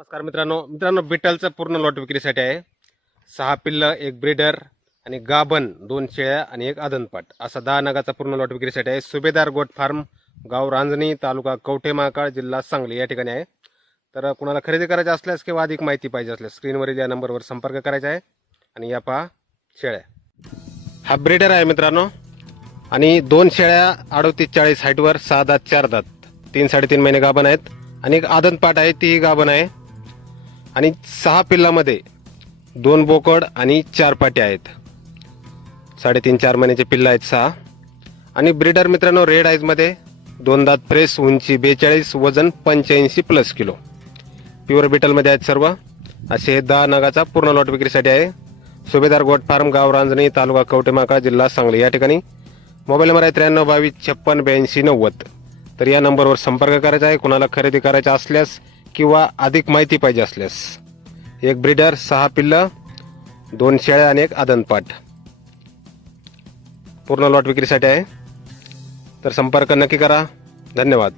नमस्कार मित्रांनो. मित्रांनो बिटलचं पूर्ण लॉट विक्रीसाठी आहे. सहा पिल्लं एक ब्रीडर आणि गाभण दोन शेळ्या आणि एक आदनपाट. असा दहा नगाचा पूर्ण लॉट विक्रीसाठी आहे. सुभेदार गोट फार्म गाव रांजणी तालुका कवठे महाकाळ जिल्हा सांगली या ठिकाणी आहे. तर कुणाला खरेदी करायची असल्यास किंवा अधिक माहिती पाहिजे असल्यास स्क्रीनवरील या नंबरवर संपर्क करायचा आहे आणि या पहा शेळ्या. हा ब्रीडर आहे मित्रांनो. आणि दोन शेळ्या अडोतीस चाळीस हाईटवर सहा दात चार दात तीन साडेतीन महिने गाभण आहेत. आणि एक आदनपाट आहे तीही गाभण आहे. आणि सहा पिल्लामध्ये दोन बोकड आणि चार पाट्या आहेत. साडेतीन चार महिन्याचे पिल्ल आहेत सहा. आणि ब्रिडर मित्रांनो रेड आईजमध्ये दोन दात फ्रेश उंची बेचाळीस वजन पंच्याऐंशी प्लस किलो. प्युअर बिटलमध्ये आहेत सर्व. असे हे दहा नगाचा पूर्ण लॉट विक्रीसाठी आहे. सुभेदार गोट फार्म गाव रांजणी तालुका कवटेमाका जिल्हा सांगली. या ठिकाणी मोबाईल नंबर आहे त्र्याण्णव बावीस छप्पन ब्याऐंशी नव्वद. तर या नंबरवर संपर्क करायचा आहे. कुणाला खरेदी करायचा असल्यास किंवा अधिक माहिती पाहिजे असल्यास. एक ब्रीडर सहा पिल्लं दोन शेळ्या आणि एक आदनपाट पूर्ण लॉट विक्रीसाठी आहे. तर संपर्क नक्की करा. धन्यवाद.